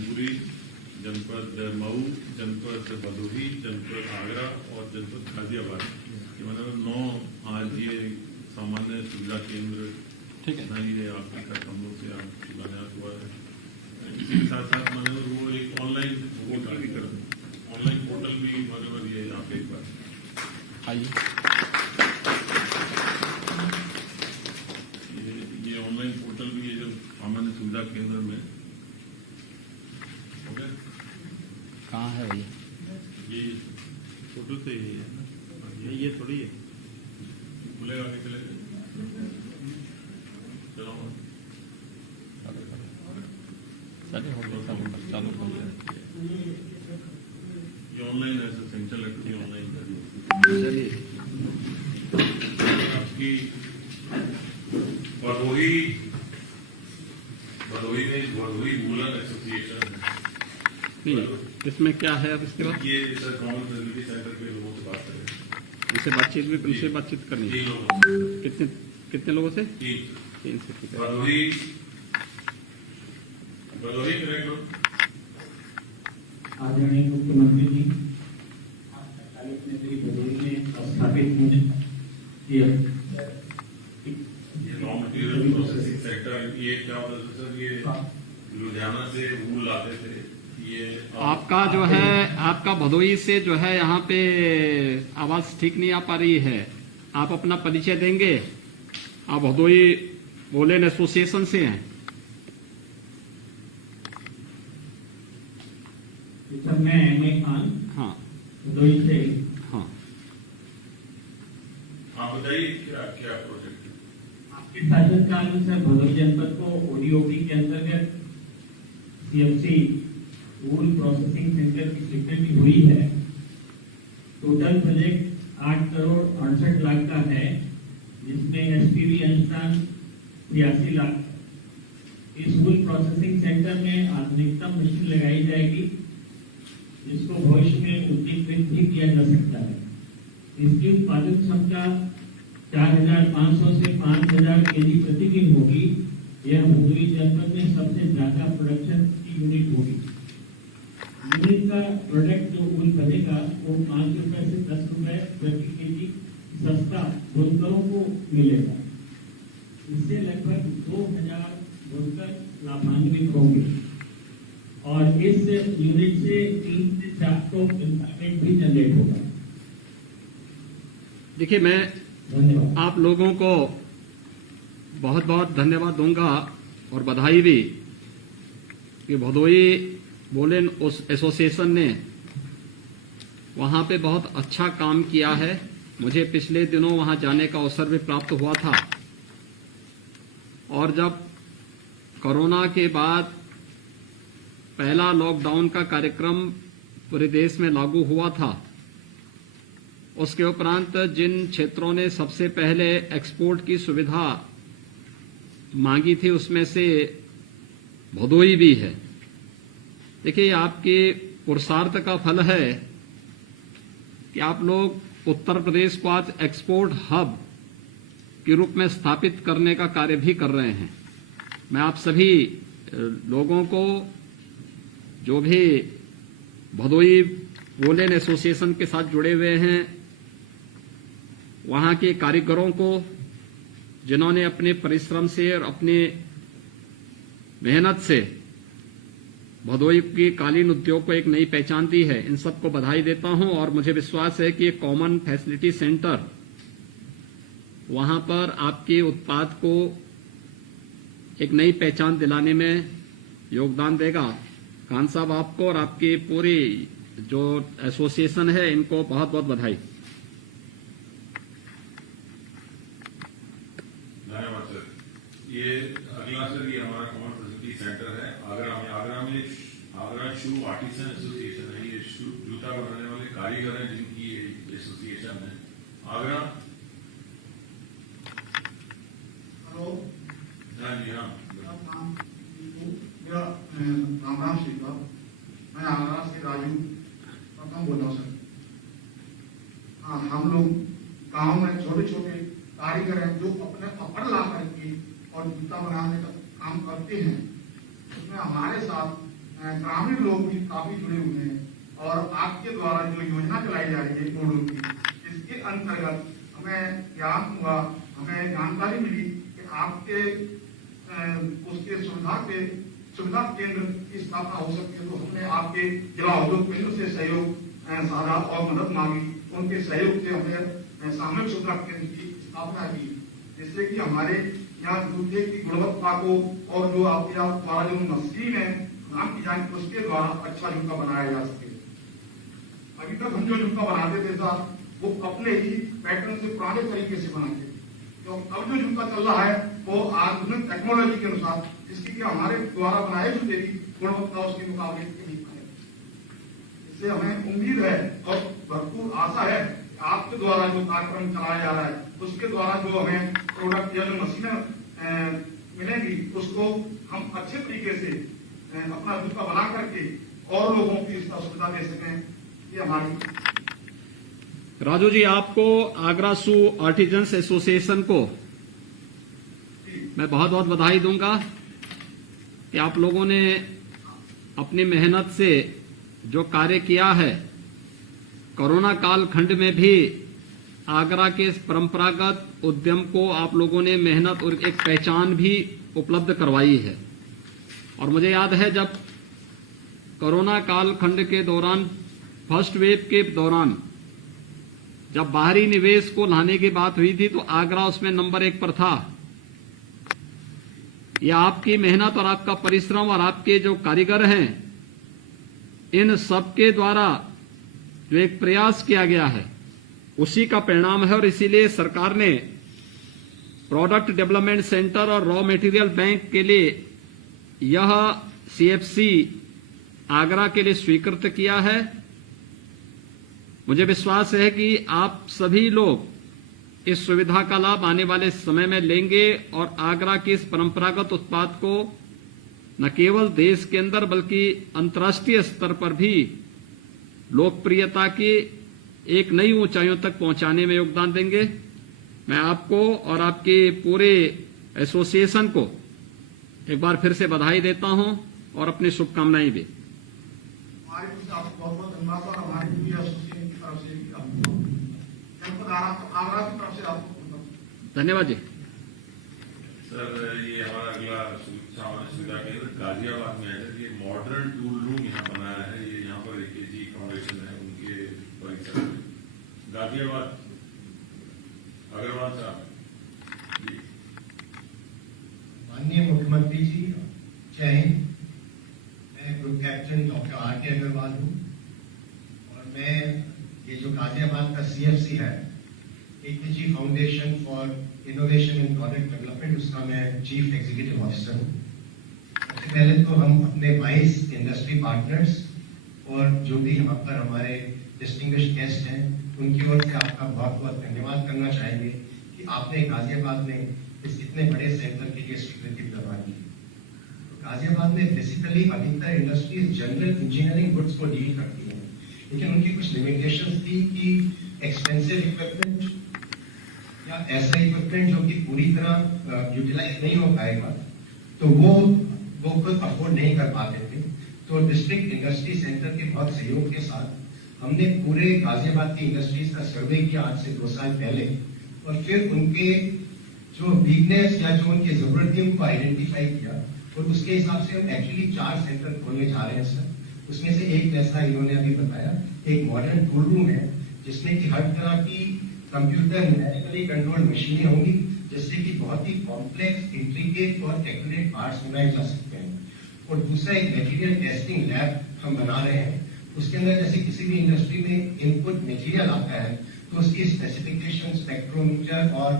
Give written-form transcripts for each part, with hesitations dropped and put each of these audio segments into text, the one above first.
मैनपुरी, जनपद मऊ, जनपद भदोही, जनपद आगरा और जनपद गाजियाबाद, ये मतलब 9 आज ये सामान्य सुविधा केंद्र ठीक है ना, ये आपके कदमों से आप शिलान्यास हुआ है। इसके साथ साथ मतलब वो एक ऑनलाइन पोर्टल भी कर, ऑनलाइन पोर्टल भी मतलब ये आप एक बार आइए। ये ऑनलाइन पोर्टल भी ये जो सामान्य सुविधा केंद्र में कहाँ है भैया? ये फोटो से ही है ना, ये थोड़ी है, खुलेगा नहीं चलेगा। चलो चलिए हो गया, चालू कर दिया। ये ऑनलाइन है, सेंट्रल एक्टिविटी ऑनलाइन है। चलिए आपकी भदोही में भदोही वूलन एसोसिएशन है। नहीं, इसमें क्या है अब इसके बाद? ये सर कॉमन फैसिलिटी सेंटर के लोगों से बात करें, इनसे बातचीत भी, उनसे बातचीत करनी है। 3 लोगों कितने लोगों से? 3 से। ठीक है। भदोही करेक्ट हो। आदरणीय मुख्यमंत्री जी, आज 47 में भदोही में स्थापित होने ये रॉ मटेरियल प्रोसेसिंग सेक्टर, ये क्या होता है सर, ये लुधियाना से वूल लाते थे। ये आपका जो है, आपका भदोही से जो है यहाँ पे आवाज ठीक नहीं आ पा रही है। आप अपना परिचय देंगे? आप भदोही वूलन एसोसिएशन से हैं? सर मैं M.A. खान, हाँ भदोही से। हाँ, आप बताइए क्या क्या प्रोजेक्ट है? आपके शासनकाल में सर भदोही जनपद को ODOP के अंतर्गत CFC वूल प्रोसेसिंग सेंटर की स्वीकृति हुई है। टोटल प्रोजेक्ट 8 करोड़ 68 लाख का है, जिसमें SPV अंशदान 83 लाख। इस वूल प्रोसेसिंग सेंटर में आधुनिकतम मशीन लगाई जाएगी, जिसको भविष्य में उन्नतीकृत भी किया जा सकता है। इसकी उत्पादन क्षमता 4500 से 5000 केजी प्रतिदिन होगी। यह भदोही जनपद में सबसे ज्यादा प्रोडक्शन की यूनिट होगी। यूनिट का प्रोडक्ट जो वूल बनेगा वो 5 रुपए से 10 रुपए प्रति केजी सस्ता बुनकरों को मिलेगा। इससे लगभग 2000 बुनकर लाभान्वित होंगे और इस यूनिट से 3 से 4 तो एम्प्लॉयमेंट भी जनरेट होगा। देखिए मैं धन्यवाद। आप लोगों को बहुत बहुत धन्यवाद दूंगा और बधाई भी कि भदोही वूलन एसोसिएशन ने वहां पे बहुत अच्छा काम किया है। मुझे पिछले दिनों वहां जाने का अवसर भी प्राप्त हुआ था और जब कोरोना के बाद पहला लॉकडाउन का कार्यक्रम पूरे देश में लागू हुआ था, उसके उपरांत जिन क्षेत्रों ने सबसे पहले एक्सपोर्ट की सुविधा मांगी थी उसमें से भदोही भी है। देखिए आपके पुरुषार्थ का फल है कि आप लोग उत्तर प्रदेश को आज एक्सपोर्ट हब के रूप में स्थापित करने का कार्य भी कर रहे हैं। मैं आप सभी लोगों को, जो भी भदोही वूलन एसोसिएशन के साथ जुड़े हुए हैं, वहां के कारीगरों को जिन्होंने अपने परिश्रम से और अपने मेहनत से भदोही के कालीन उद्योग को एक नई पहचान दी है, इन सबको बधाई देता हूं। और मुझे विश्वास है कि एक कॉमन फैसिलिटी सेंटर वहां पर आपके उत्पाद को एक नई पहचान दिलाने में योगदान देगा। खान साहब आपको और आपकी पूरी जो एसोसिएशन है इनको बहुत बहुत बधाई। धन्यवाद सर। ये अगला सर, ये हमारा कॉमन फैसिलिटी सेंटर है आगरा में। आगरा शू आर्टिसन एसोसिएशन है। ये शू जूता बनाने वाले कारीगर हैं जिनकी ये एसोसिएशन है आगरा। हेलो, हाँ जी, हाँ मेरा राम श्रीका, मैं आगरा से राजू प्रथम बोल रहा हूँ सर। हाँ, हम लोग गांव में छोटे छोटे कारीगर हैं जो अपने कपड़ ला करके और जूता बनाने का काम करते हैं। उसमें हमारे साथ ग्रामीण लोग भी काफी जुड़े हुए हैं और आपके द्वारा जो योजना चलाई जा रही है कोडू की, इसके अंतर्गत हमें ज्ञान हुआ, हमें जानकारी मिली कि आपके उसके सुविधा केंद्र की स्थापना हो सकती है। तो हमने आपके जिला उद्योग केंद्र से सहयोग साधा और मदद मांगी। उनके सहयोग से हमने सामूहिक सुविधा केंद्र की स्थापना की, जिससे कि हमारे यहाँ दूध की गुणवत्ता को और जो आपके द्वारा जो मशीन है नाम की जाए उसके द्वारा अच्छा जूता बनाया जा सके। अभी तक हम जो जूता बनाते थे सर वो अपने ही पैटर्न से पुराने तरीके से बनाते थे, तो अब जो जूता चल रहा है वो आधुनिक टेक्नोलॉजी के अनुसार, जिसकी कि हमारे द्वारा बनाए जूते की गुणवत्ता उसके मुकाबले नहीं है। इससे हमें उम्मीद है और भरपूर आशा है आपके द्वारा जो कार्यक्रम चलाया जा रहा है उसके द्वारा जो हमें प्रोडक्ट या जो मशीनें मिलेंगी उसको हम अच्छे तरीके से अपना जूता बना करके और लोगों की इसका सुविधा दे सकें। ये हमारी राजू जी, आपको आगरा शू आर्टिजन्स एसोसिएशन को मैं बहुत बहुत बधाई दूंगा कि आप लोगों ने अपनी मेहनत से जो कार्य किया है, कोरोना काल खंड में भी आगरा के इस परंपरागत उद्यम को आप लोगों ने मेहनत और एक पहचान भी उपलब्ध करवाई है। और मुझे याद है जब कोरोना काल खंड के दौरान, फर्स्ट वेव के दौरान जब बाहरी निवेश को लाने की बात हुई थी तो आगरा उसमें नंबर 1 पर था। यह आपकी मेहनत और आपका परिश्रम और आपके जो कारीगर हैं, इन सबके द्वारा जो एक प्रयास किया गया है उसी का परिणाम है। और इसीलिए सरकार ने प्रोडक्ट डेवलपमेंट सेंटर और रॉ मटेरियल बैंक के लिए यह सीएफसी आगरा के लिए स्वीकृत किया है। मुझे विश्वास है कि आप सभी लोग इस सुविधा का लाभ आने वाले समय में लेंगे और आगरा के इस परंपरागत उत्पाद को न केवल देश के अंदर बल्कि अंतर्राष्ट्रीय स्तर पर भी लोकप्रियता की एक नई ऊंचाइयों तक पहुंचाने में योगदान देंगे। मैं आपको और आपके पूरे एसोसिएशन को एक बार फिर से बधाई देता हूं और अपनी शुभकामनाएं भी। हमारी तरफ से आपको बहुत बहुत धन्यवाद और हमारी पूरी एसोसिएशन की तरफ से आपको जनपद आगरा की तरफ से आपको धन्यवाद जी। सर, ये हमारा अगला सुविधा केंद्र गाजियाबाद में है। ये मॉडर्न टूल रूम यहाँ बनाया है। ये यहाँ पर AKG फाउंडेशन है, उनके परिसर में गाजियाबाद। अग्रवाल साहब जी। माननीय मुख्यमंत्री जी, जय हिंद। मैं group captain doctor R.K. Agarwal हूँ और मैं ये जो गाजियाबाद का CFC है, AKG foundation for innovation in product development, उसका मैं चीफ एग्जीक्यूटिव ऑफिसर हूँ। सबसे पहले तो हम अपने 22 इंडस्ट्री पार्टनर्स और जो भी यहाँ पर हमारे डिस्टिंग्विश्ड गेस्ट हैं उनकी ओर से आपका बहुत बहुत धन्यवाद करना चाहेंगे कि आपने गाजियाबाद में इस इतने बड़े सेंटर के लिए स्वीकृति करवा दी। तो गाजियाबाद में बेसिकली अधिकतर इंडस्ट्रीज जनरल इंजीनियरिंग गुड्स को डील करती हैं, लेकिन उनकी कुछ लिमिटेशंस थी कि एक्सपेंसिव इक्विपमेंट या ऐसा इक्विपमेंट जो कि पूरी तरह यूटिलाइज नहीं हो पाएगा, तो वो खुद अफोर्ड नहीं कर पाते थे। तो डिस्ट्रिक्ट इंडस्ट्री सेंटर के बहुत सहयोग के साथ हमने पूरे गाजियाबाद की इंडस्ट्रीज का सर्वे किया आज से 2 साल पहले, और फिर उनके जो वीकनेस या जो उनकी जरूरत थी उनको आइडेंटिफाई किया और उसके हिसाब से हम एक्चुअली 4 सेंटर खोलने जा रहे हैं सर। उसमें से एक जैसा इन्होंने अभी बताया, एक मॉडर्न टूल रूम है जिसमें कि हर तरह की कंप्यूटर न्यूमेरिकली कंट्रोल्ड मशीनें होंगी, जिससे कि बहुत ही कॉम्प्लेक्स, इंट्रिकेट और एक्यूरेट पार्ट्स बनाए जा सकते हैं। और दूसरा एक मटेरियल टेस्टिंग लैब हम बना रहे हैं। उसके अंदर जैसे किसी भी इंडस्ट्री में इनपुट मटेरियल आता है तो उसकी स्पेसिफिकेशन स्पेक्ट्रोमीटर और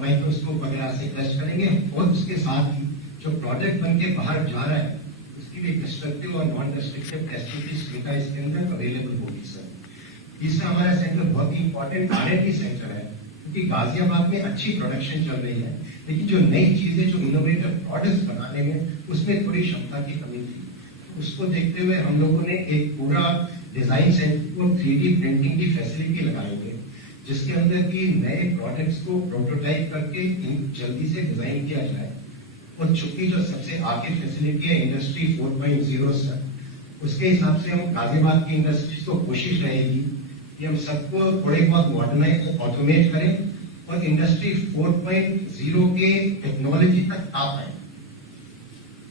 माइक्रोस्कोप वगैरह से टेस्ट करेंगे, और उसके साथ ही जो प्रोडक्ट बन के बाहर जा रहा है उसकी भी डिस्ट्रक्टिव और नॉन डिस्ट्रक्टिव टेस्टिंग की सुविधा इसके अंदर अवेलेबल होगी सर। तीसरा, हमारा सेंटर बहुत ही इंपॉर्टेंट R&D सेंटर है, क्योंकि गाजियाबाद में अच्छी प्रोडक्शन चल रही है, लेकिन जो नई चीजें, जो इनोवेटिव प्रोडक्ट्स बनाने में उसमें थोड़ी क्षमता की कमी थी। उसको देखते हुए हम लोगों ने एक पूरा डिजाइन सेंटर को 3D प्रिंटिंग की फैसिलिटी लगाई है, जिसके अंदर की नए प्रोडक्ट्स को प्रोटोटाइप करके जल्दी से डिजाइन किया जाए और चूंकि जो सबसे आगे फैसिलिटी है इंडस्ट्री 4.0 सर, उसके हिसाब से हम गाजियाबाद की इंडस्ट्रीज को कोशिश रहेगी कि हम सबको थोड़े बहुत मॉडर्नाइज ऑटोमेट करें और इंडस्ट्री 4.0 के टेक्नोलॉजी तक आ पाए।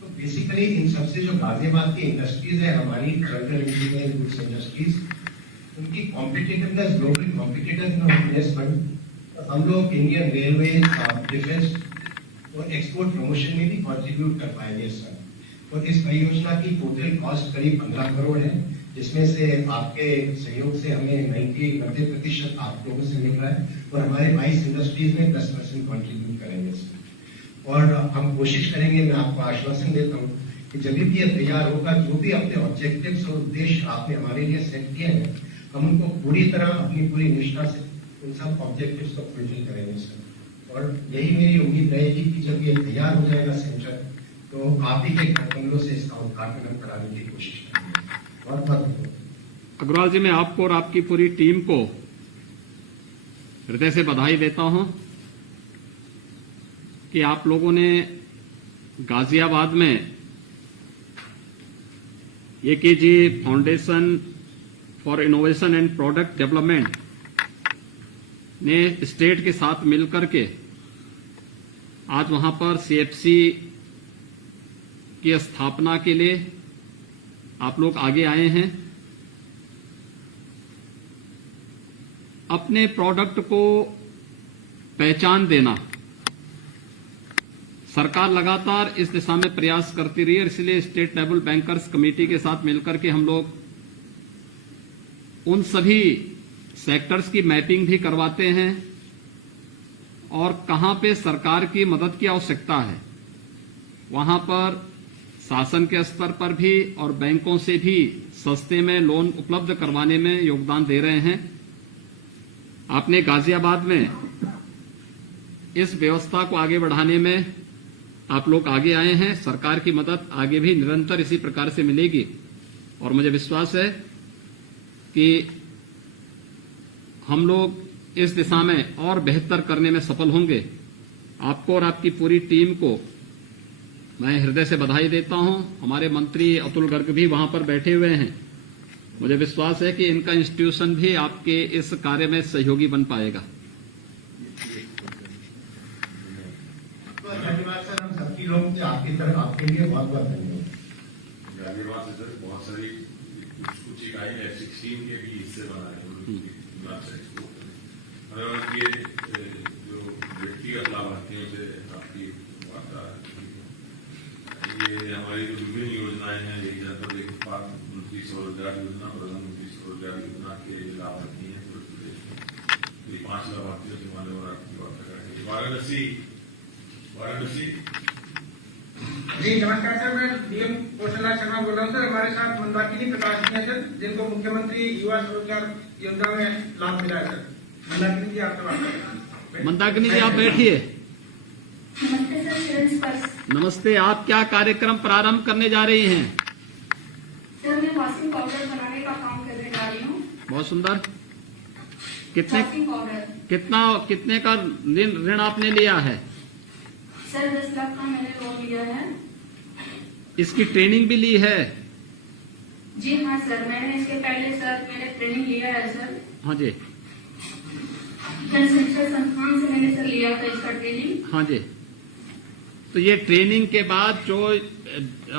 तो बेसिकली इन सबसे जो गाजियाबाद की इंडस्ट्रीज है हमारी जनरल इंजीनियरिंग गुड्स इंडस्ट्रीज, उनकी कॉम्पिटिटिवनेस ग्लोबल कॉम्पिटिटिवनेस पर हम लोग इंडियन रेलवे, डिफेंस और एक्सपोर्ट प्रमोशन में भी कंट्रीब्यूट कर पाएंगे सर। और इस परियोजना की टोटल कॉस्ट करीब 15 करोड़ है, जिसमें से आपके सहयोग से हमें 90% आप लोगों से मिल रहा है और हमारे 22 इंडस्ट्रीज में 10% कंट्रीब्यूट करेंगे सर। और हम कोशिश करेंगे, मैं आपको आश्वासन देता हूँ कि जब भी ये तैयार होगा, जो भी अपने ऑब्जेक्टिव्स और उद्देश्य आपने हमारे लिए सेट किए हैं, हम उनको पूरी तरह अपनी पूरी निष्ठा से उन सब ऑब्जेक्टिव्स को फुलफिल करेंगे सर। और यही मेरी उम्मीद रहेगी कि जब ये तैयार हो जाएगा सेंटर, तो आप ही के कमरों से इसका उद्घाटन कराने की कोशिश करेंगे। बहुत बहुत धन्यवाद। अग्रवाल जी, मैं आपको और आपकी पूरी टीम को हृदय से बधाई देता हूं कि आप लोगों ने गाजियाबाद में AKG foundation for innovation and product development ने स्टेट के साथ मिलकर के आज वहां पर सीएफसी की स्थापना के लिए आप लोग आगे आए हैं। अपने प्रोडक्ट को पहचान देना, सरकार लगातार इस दिशा में प्रयास करती रही है। इसलिए स्टेट लेवल बैंकर्स कमेटी के साथ मिलकर के हम लोग उन सभी सेक्टर्स की मैपिंग भी करवाते हैं और कहां पे सरकार की मदद की आवश्यकता है, वहां पर शासन के स्तर पर भी और बैंकों से भी सस्ते में लोन उपलब्ध करवाने में योगदान दे रहे हैं। आपने गाजियाबाद में इस व्यवस्था को आगे बढ़ाने में आप लोग आगे आए हैं। सरकार की मदद आगे भी निरंतर इसी प्रकार से मिलेगी और मुझे विश्वास है कि हम लोग इस दिशा में और बेहतर करने में सफल होंगे। आपको और आपकी पूरी टीम को मैं हृदय से बधाई देता हूं। हमारे मंत्री अतुल गर्ग भी वहां पर बैठे हुए हैं। मुझे विश्वास है कि इनका इंस्टीट्यूशन भी आपके इस कार्य में सहयोगी बन पाएगा। तो धन्यवाद सर, हम सबकी लोग आपकी तरफ आपके लिए बहुत बहुत धन्यवाद। गाजियाबाद से सर बहुत सारी कुछ इकाई F-16 के भी हिस्से बनाए हैं। ये जो व्यक्तिगत लाभार्थियों से आपकी वार्ता, ये हमारी जो विभिन्न योजनाएं हैं, एक जनपद एक प्रधानमंत्री स्वरोजगार योजना, प्रधानमंत्री स्वरोजगार योजना के लाभार्थी हैं पूरे प्रदेश में। ये 5 लाभार्थियों से माने और आपकी वार्ता करेंगे। वाराणसी जी नमस्कार सर, मैं डीएम कौशल शर्मा बोल रहा हूँ सर। हमारे साथ मंदाकिनी प्रकाश जी हैं सर, जिनको मुख्यमंत्री युवा स्वरोजगार योजना में लाभ मिला है सर। मंदाकिनी जी आपसे बात करें। मंदाकिनी जी, आप बैठिए। नमस्ते सर, शरण स्पर्श। नमस्ते। आप क्या कार्यक्रम प्रारंभ करने जा रही हैं? सर, मैं वॉशिंग पाउडर बनाने का काम करने जा रही हूँ। बहुत सुंदर। वॉशिंग पाउडर कितने का ऋण आपने लिया है? सर 10 लाख का मैंने लोन लिया है। इसकी ट्रेनिंग भी ली है? जी हाँ सर, मैंने इसके पहले सर मैंने ट्रेनिंग लिया है सर। हाँ जी। जन शिक्षा संस्थान से मैंने सर लिया था इसका ट्रेनिंग। हाँ जी। तो ये ट्रेनिंग के बाद जो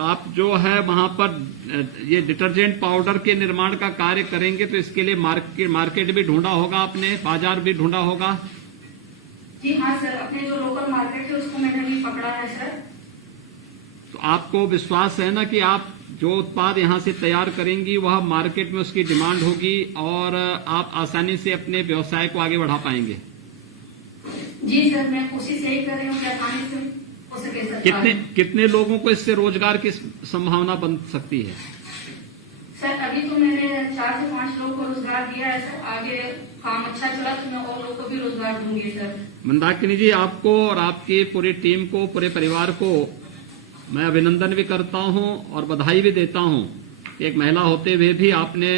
आप जो है वहां पर ये डिटर्जेंट पाउडर के निर्माण का कार्य करेंगे, तो इसके लिए मार्केट भी ढूंढा होगा आपने, बाजार भी ढूंढा होगा? जी हाँ सर, अपने जो लोकल मार्केट है उसको मैंने अभी पकड़ा है सर। तो आपको विश्वास है ना कि आप जो उत्पाद यहाँ से तैयार करेंगी वह मार्केट में उसकी डिमांड होगी और आप आसानी से अपने व्यवसाय को आगे बढ़ा पाएंगे? जी सर, मैं कोशिश यही कर रही हूँ कि आसानी से हो सके सर। कितने लोगों को इससे रोजगार की संभावना बन सकती है? सर अभी तो मैंने 4 से 5 लोगों को रोजगार दिया है सर। आगे काम अच्छा चला तो मैं और लोगों को भी रोजगार दूंगी सर। मंदाकिनी जी, आपको और आपकी पूरी टीम को, पूरे परिवार को मैं अभिनंदन भी करता हूं और बधाई भी देता हूं कि एक महिला होते हुए भी आपने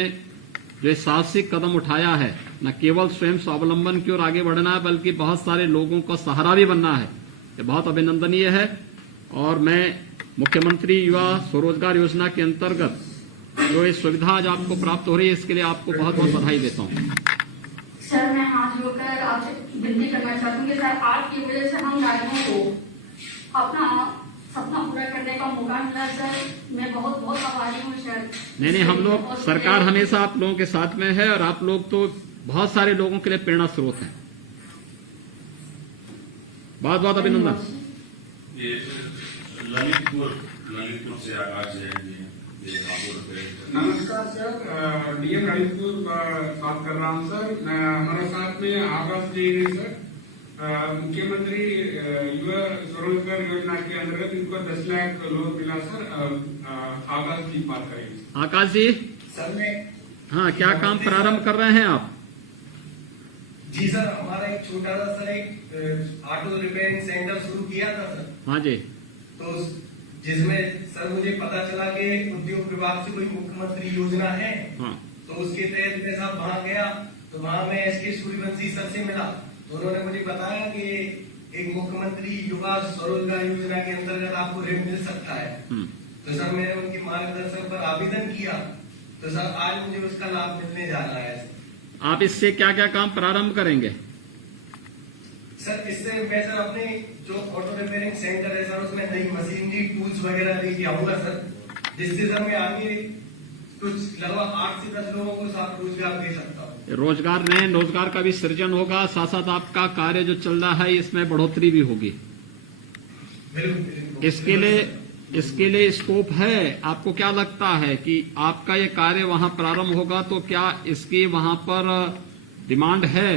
जो साहसिक कदम उठाया है, न केवल स्वयं स्वावलंबन की ओर आगे बढ़ना है बल्कि बहुत सारे लोगों का सहारा भी बनना है। ये बहुत अभिनंदनीय है और मैं मुख्यमंत्री युवा स्वरोजगार योजना के अंतर्गत जो ये सुविधा आज आपको प्राप्त हो रही है, इसके लिए आपको बहुत बहुत बधाई देता हूँ। सर मैं हाथ जोड़कर आपसे विनती करना चाहती हूँ कि सर आपकी वजह से हम नागरिकों को अपना सपना पूरा करने का मौका मिला। सर मैं बहुत बहुत आभारी हूँ सर। नहीं, हम लोग, सरकार हमेशा आप लोगों के साथ में है और आप लोग तो बहुत सारे लोगों के लिए प्रेरणा स्रोत हैं। बहुत बहुत अभिनंदन। ये ललितपुर से आकाश जैन जी हैं, ये हापुड़ से। नमस्कार सर, डीएम ललितपुर बात कर रहा हूँ सर। हमारे साथ में आकाश जी ने सर, मुख्यमंत्री युवा स्वरोजगार योजना के अंतर्गत इनको 10 लाख लोन मिला सर। आकाश जी बात करेंगे। आकाश जी, सर मैं हाँ, क्या काम प्रारंभ कर रहे हैं आप? जी सर, हमारा एक छोटा सा सर एक ऑटो रिपेयरिंग सेंटर शुरू किया था सर। हाँ जी, तो जिसमें सर मुझे पता चला कि उद्योग विभाग से कोई मुख्यमंत्री योजना है, हाँ, तो उसके तहत मैं साहब वहाँ गया, तो वहाँ मैं एसके सूर्यवंशी सर से मिला, तो उन्होंने मुझे बताया कि एक मुख्यमंत्री युवा स्वरोजगार योजना के अंतर्गत आपको ऋण मिल सकता है। तो सर मैंने उनके मार्गदर्शन पर आवेदन किया, तो सर आज मुझे उसका लाभ मिलने जा रहा है। आप इससे क्या क्या काम प्रारंभ करेंगे? सर इससे मैं सर अपने जो ऑटो रिपेयरिंग सेंटर है सर, उसमें नई मशीनरी टूल्स वगैरह लेके आऊंगा सर, जिससे सर मैं आगे कुछ लगभग 8 से 10 लोगों को साथ रोजगार दे सकता हूँ। रोजगार का भी सृजन होगा, साथ साथ आपका कार्य जो चल रहा है इसमें बढ़ोतरी भी होगी। बिल्कुल। इसके लिए स्कोप है। आपको क्या लगता है कि आपका ये कार्य वहां प्रारंभ होगा तो क्या इसकी वहां पर डिमांड है?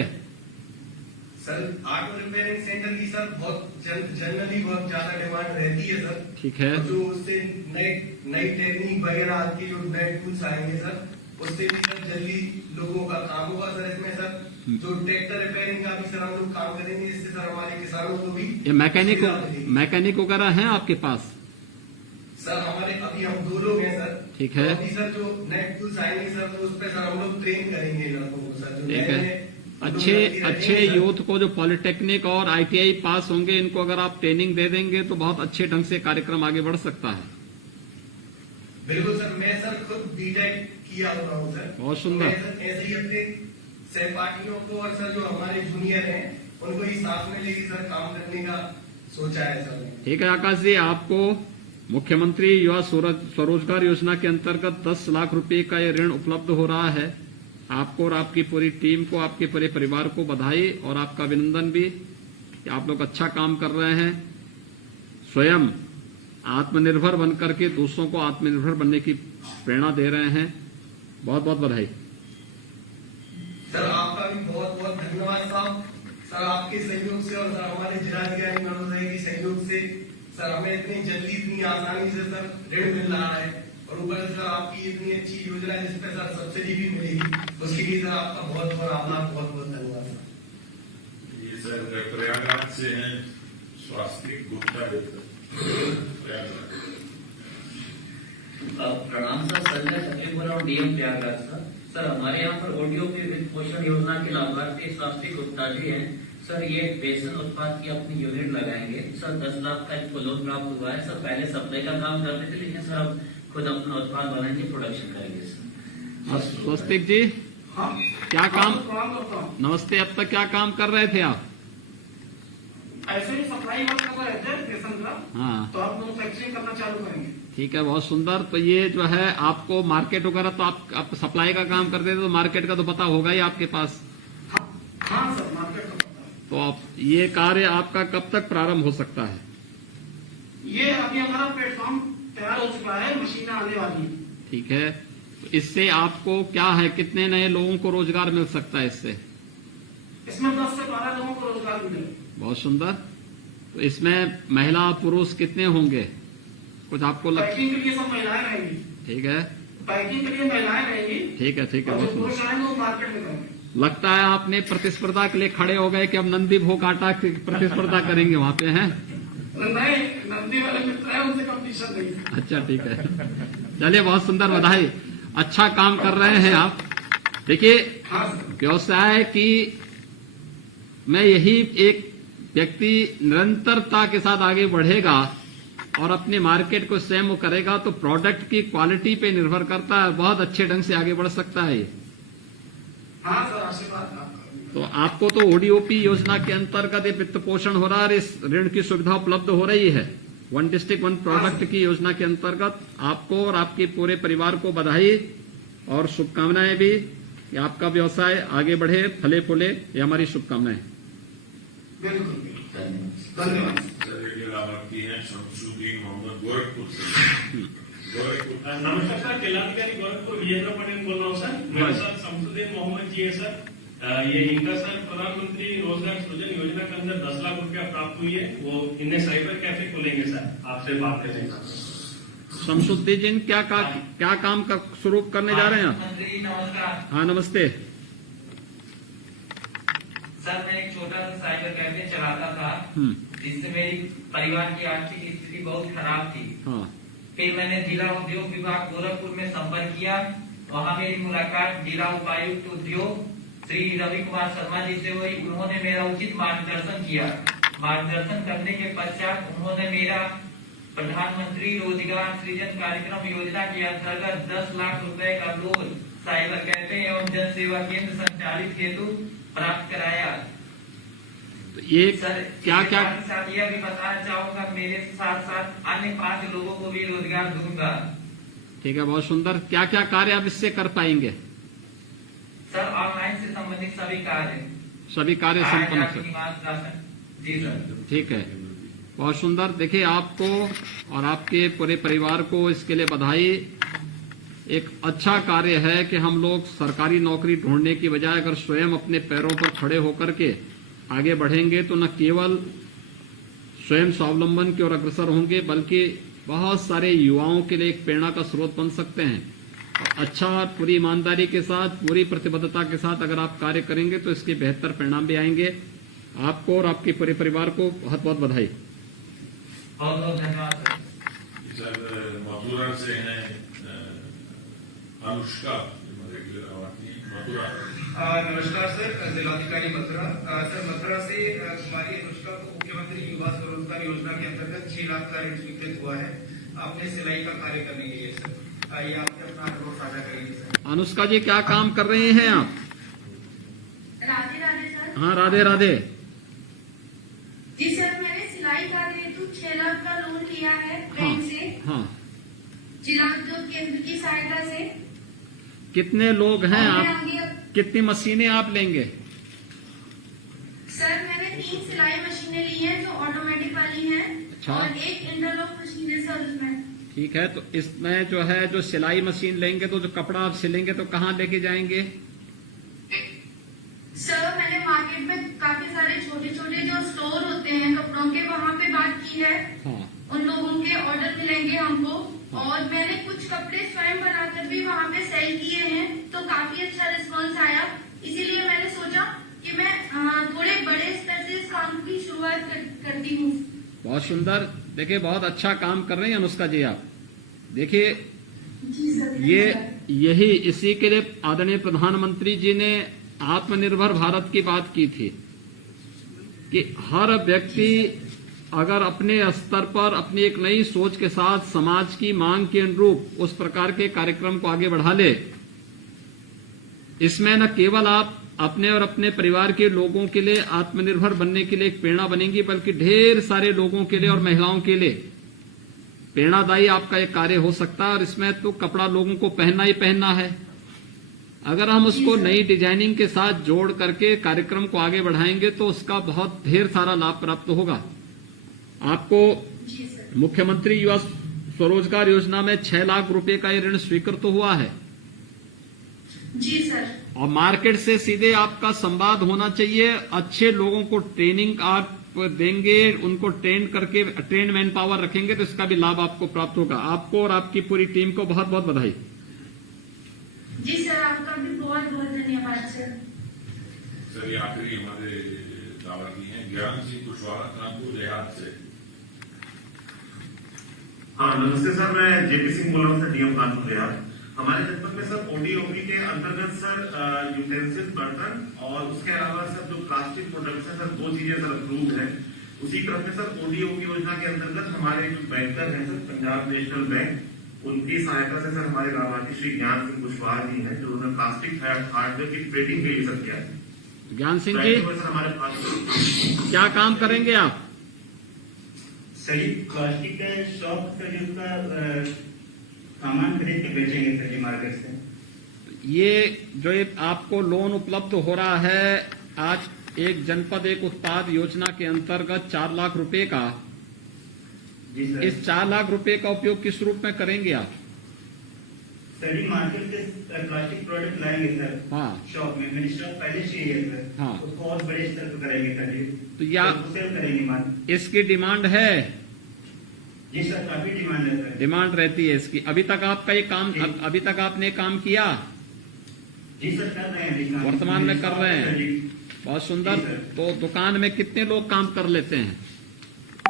सर ऑटो रिपेयरिंग सेंटर की सर बहुत जनरली बहुत ज्यादा डिमांड रहती है सर। ठीक है। और जो उससे नई टेक्निक वगैरह आती है, जो नए टूल्स आएंगे सर, उससे भी सर जल्दी लोगों का काम होगा सर। इसमें सर जो ट्रैक्टर रिपेयरिंग का भी सर हम लोग काम करेंगे, इससे सर हमारे किसानों को भी ये मैकेनिक वगैरह हैं आपके पास? सर हमारे अभी हम 2 लोग हैं सर। ठीक है। तो अभी सर जो नए टूल्स आएंगे सर, तो उस पर सर हम लोग ट्रेन करेंगे लड़कों को सर। जो ठीक है। नए अच्छे यूथ को जो पॉलिटेक्निक और आईटीआई पास होंगे, इनको अगर आप ट्रेनिंग दे देंगे तो बहुत अच्छे ढंग से कार्यक्रम आगे बढ़ सकता है। बिल्कुल सर, मैं सर खुद बीटेक किया हुआ हूँ सर। बहुत सुंदर। मैं सर ऐसे ही अपने सहपाठियों को और सर जो हमारे जूनियर हैं उनको ही साथ में लेके सर काम करने का सोचा है सर। ठीक है आकाश जी, आपको मुख्यमंत्री युवा स्वरोजगार योजना के अंतर्गत 10 लाख रुपए का ये ऋण उपलब्ध हो रहा है। आपको और आपकी पूरी टीम को, आपके पूरे परिवार को बधाई और आपका अभिनंदन भी कि आप लोग अच्छा काम कर रहे हैं। स्वयं आत्मनिर्भर बनकर के दूसरों को आत्मनिर्भर बनने की प्रेरणा दे रहे हैं। बहुत बहुत बधाई। सर आपका भी बहुत बहुत धन्यवाद साहब। सर आपके सहयोग से और सर हमारे जिलाधिकारी महोदय के सहयोग से सर हमें इतनी जल्दी इतनी आसानी से सर ऋण मिल रहा है, और ऊपर से सर आपकी इतनी अच्छी योजना जिसपे सर सब्सिडी भी मिलेगी, उसके लिए सर आपका बहुत बहुत आभार, बहुत बहुत धन्यवाद सर। ये सर प्रयागराज से हैं स्वास्तिक गुप्ता जी प्रयागराज। प्रणाम सर, संजय सचिव बोल रहा हूँ, डीएम प्रयागराज सर। सर हमारे यहाँ पर ओडीओपी वित्त पोषण योजना के लाभार्थी स्वास्तिक गुप्ता जी हैं। सर ये बेसन उत्पाद की अपनी यूनिट लगाएंगे। सर 10 लाख का इनको लोन प्राप्त हुआ है। सर पहले सप्लाई का काम करते थे, लेकिन सर अब खुद अपना उत्पाद बनाएंगे, प्रोडक्शन करेंगे सर। स्वस्तिक जी, क्या काम? नमस्ते, अब तक क्या काम कर रहे थे आप? ऐसे ही सप्लाई वर्क कर रहे थे बेसन का। हाँ, तो आप मैन्युफैक्चरिंग करना चालू करेंगे। ठीक है, बहुत सुंदर। तो ये जो है आपको मार्केट वगैरह तो आप सप्लाई का काम करते थे, तो मार्केट का तो पता होगा ही आपके पास। हाँ सर, मार्केट का पता है। तो आप ये कार्य आपका कब तक प्रारंभ हो सकता है? ये अभी हमारा प्लेटफॉर्म तैयार हो चुका है, मशीनें आने वाली है। ठीक है, तो इससे आपको क्या है, कितने नए लोगों को रोजगार मिल सकता है इससे? इसमें 10 से 12 लोगों को रोजगार मिलेगा। बहुत सुंदर। तो इसमें महिला पुरुष कितने होंगे, कुछ आपको पैकिंग के लिए सब महिलाएं रहेंगी। ठीक है, पैकिंग के लिए महिलाएं रहेंगी। ठीक है, ठीक है, और बहुत जो सुंदर। पुरुष आएंगे वो मार्केट में करेंगे। लगता है आपने प्रतिस्पर्धा के लिए खड़े हो गए कि अब नंदी भोग आटा की प्रतिस्पर्धा करेंगे वहां पे, हैं? नहीं, नंदी वाले मित्र है, उनसे कंपटीशन नहीं है। अच्छा, ठीक है, चलिए, बहुत सुंदर, बधाई। अच्छा काम कर रहे हैं आप। देखिए, हाँ सर। व्यवसाय की में यही एक व्यक्ति निरंतरता के साथ आगे बढ़ेगा और अपनी मार्केट को स्वयं वो करेगा तो प्रोडक्ट की क्वालिटी पे निर्भर करता है, बहुत अच्छे ढंग से आगे बढ़ सकता है ये। हाँ सर, आशीर्वाद। तो आपको तो ओडीओपी योजना के अंतर्गत ये वित्त पोषण हो रहा है और इस ऋण की सुविधा उपलब्ध हो रही है। वन डिस्ट्रिक्ट वन प्रोडक्ट की योजना के अंतर्गत आपको और आपके पूरे परिवार को बधाई और शुभकामनाएं भी कि आपका व्यवसाय आगे बढ़े, फले फूले, ये हमारी शुभकामनाएं। बिल्कुल, धन्यवाद। सर ये लाभार्थी हैं शमशुद्दीन मोहम्मद गोरखपुर से। गोरखपुर। नमस्कार सर, जिलाधिकारी गोरखपुर विजेंद्र पटेल बोल रहा हूँ सर। मेरे साथ शमशुद्दीन मोहम्मद जी है सर। ये इनका सर प्रधानमंत्री रोजगार सृजन योजना के अंदर 10 लाख रुपया प्राप्त हुई है। वो इन्हें साइबर कैफे खोलेंगे सर, आपसे बात करेंगे सर। शमशुद्दीन क्या काम का शुरू करने जा रहे हैं आप? मंत्री नमस्कार। हाँ नमस्ते। सर मैं एक छोटा सा साइबर कैफे चलाता था, जिससे मेरी परिवार की आर्थिक स्थिति बहुत खराब थी। हाँ। फिर मैंने जिला उद्योग विभाग गोरखपुर में संपर्क किया। वहाँ मेरी मुलाकात जिला उपायुक्त उद्योग श्री रवि कुमार शर्मा जी से हुई। उन्होंने मेरा उचित मार्गदर्शन किया। मार्गदर्शन करने के पश्चात उन्होंने मेरा प्रधानमंत्री रोजगार सृजन कार्यक्रम योजना के अंतर्गत 10 लाख रुपए का लोन साइबर कैफे एवं जन सेवा केंद्र संचालित हेतु प्राप्त कराया। तो ये सर क्या साथ यह भी बताना चाहूंगा, मेरे साथ साथ अन्य 5 लोगों को भी रोजगार दूंगा। ठीक है, बहुत सुंदर। क्या क्या कार्य आप इससे कर पाएंगे? सर ऑनलाइन से संबंधित सभी कार्य संपन्न सर। जी सर। ठीक है, बहुत सुंदर। देखिए आपको और आपके पूरे परिवार को इसके लिए बधाई। एक अच्छा कार्य है कि हम लोग सरकारी नौकरी ढूंढने की बजाय अगर स्वयं अपने पैरों पर खड़े होकर के आगे बढ़ेंगे तो न केवल स्वयं स्वावलंबन की ओर अग्रसर होंगे बल्कि बहुत सारे युवाओं के लिए एक प्रेरणा का स्रोत बन सकते हैं। अच्छा, पूरी ईमानदारी के साथ, पूरी प्रतिबद्धता के साथ अगर आप कार्य करेंगे तो इसके बेहतर परिणाम भी आएंगे। आपको और आपके पूरे परिवार को बहुत बहुत बधाई। बहुत बहुत धन्यवाद सर। मथुरा से हैं अनुष्का, मथुरा। नमस्कार सर, जिलाधिकारी मथुरा। सर मथुरा से कुमारी अनुष्का को मुख्यमंत्री युवा स्वरोजगार योजना के अंतर्गत 6 लाख का ऋण स्वीकृत हुआ है अपने सिलाई का कार्य करने के लिए। सर आइए आपके अपना अनुभव साझा करेंगे सर। अनुष्का जी क्या काम कर रही हैं आप? राधे राधे सर। हाँ राधे राधे। जी सर, मैंने सिलाई कार्य हेतु 6 लाख का लोन लिया है बैंक से। हाँ। जिला उद्योग केंद्र की सहायता से। कितने लोग हैं आप? कितनी मशीनें आप लेंगे? सर मैंने 3 सिलाई मशीनें ली हैं जो ऑटोमेटिक वाली हैं। अच्छा। और एक इंटरलॉक मशीन है सर उसमें। ठीक है, तो इसमें जो है जो सिलाई मशीन लेंगे तो जो कपड़ा आप सिलेंगे तो कहाँ लेके जाएंगे? सर मैंने मार्केट में काफी सारे छोटे छोटे जो स्टोर होते हैं कपड़ों के, वहाँ पे बात की है। हाँ। उन लोगों के ऑर्डर मिलेंगे हमको। और मैंने कुछ कपड़े स्वयं बनाकर भी वहाँ पे सेल किए हैं, तो काफी अच्छा रिस्पांस आया। इसीलिए मैंने सोचा कि मैं थोड़े बड़े स्तर से इस काम की शुरुआत करती हूँ। बहुत सुंदर। देखिए बहुत अच्छा काम कर रही हैं अनुष्का जी आप। देखिए यही इसी के लिए आदरणीय प्रधानमंत्री जी ने आत्मनिर्भर भारत की बात की थी कि हर व्यक्ति अगर अपने स्तर पर अपनी एक नई सोच के साथ समाज की मांग के अनुरूप उस प्रकार के कार्यक्रम को आगे बढ़ा ले, इसमें न केवल आप अपने और अपने परिवार के लोगों के लिए आत्मनिर्भर बनने के लिए एक प्रेरणा बनेंगी बल्कि ढेर सारे लोगों के लिए और महिलाओं के लिए प्रेरणादायी आपका एक कार्य हो सकता है। और इसमें तो कपड़ा लोगों को पहनना ही पहनना है। अगर हम उसको नई डिजाइनिंग के साथ जोड़ करके कार्यक्रम को आगे बढ़ाएंगे तो उसका बहुत ढेर सारा लाभ प्राप्त होगा। आपको मुख्यमंत्री युवा स्वरोजगार योजना में 6 लाख रुपए का ये ऋण स्वीकृत हुआ है। जी सर। और मार्केट से सीधे आपका संवाद होना चाहिए। अच्छे लोगों को ट्रेनिंग आप देंगे, उनको ट्रेन करके ट्रेन मैन पावर रखेंगे तो इसका भी लाभ आपको प्राप्त होगा। आपको और आपकी पूरी टीम को बहुत बहुत बधाई। जी सर, आपका भी बहुत बहुत धन्यवाद सर। सर ये आखिरी हमारे दावती हैं ज्ञान सिंह कुशवाहा कानपुर देहात से। हाँ नमस्ते सर, मैं जेपी सिंह बोल रहा हूँ सर, डीएम कानपुर देहात। हमारे जनपद में सर ओडीओपी के अंतर्गत सर यूटेंसिल बर्तन और उसके अलावा सर जो प्लास्टिक प्रोडक्ट्स है सर 2 चीजें सर अप्रूव है। उसी क्रम में सर ओडीओपी योजना के अंतर्गत हमारे जो बैंकर हैं सर, पंजाब नेशनल बैंक, उनकी सहायता से सर हमारे लाभार्थी श्री ज्ञान सिंह कुशवाहा जी हैं, जो उन्होंने प्लास्टिक हार्डवेयर की ट्रेडिंग के लिए सर किया है। ज्ञान सिंह जी, सर हमारे पास क्या काम करेंगे आप? सही प्लास्टिक के शॉप से जिसका सामान खरीद के बेचेंगे सर मार्केट से। ये जो ये आपको लोन उपलब्ध हो रहा है आज एक जनपद एक उत्पाद योजना के अंतर्गत 4 लाख रुपए का, जी सर। इस 4 लाख रुपए का उपयोग किस रूप में करेंगे आप? सभी मार्केट से प्लास्टिक प्रोडक्ट लाएंगे सर। हाँ। शॉप में मेरी शॉप पहले से ही है सर। हाँ। उसको और बड़े स्तर पर करेंगे सर जी। तो या सेल करेंगे माल। इसकी डिमांड है? जी सर, काफी डिमांड है सर। डिमांड रहती है इसकी। अभी तक आपका ये काम, अभी तक आपने काम किया? जी सर, कर रहे हैं। वर्तमान में कर रहे हैं। जी। बहुत सुंदर। जी सर। तो दुकान में कितने लोग काम कर लेते हैं?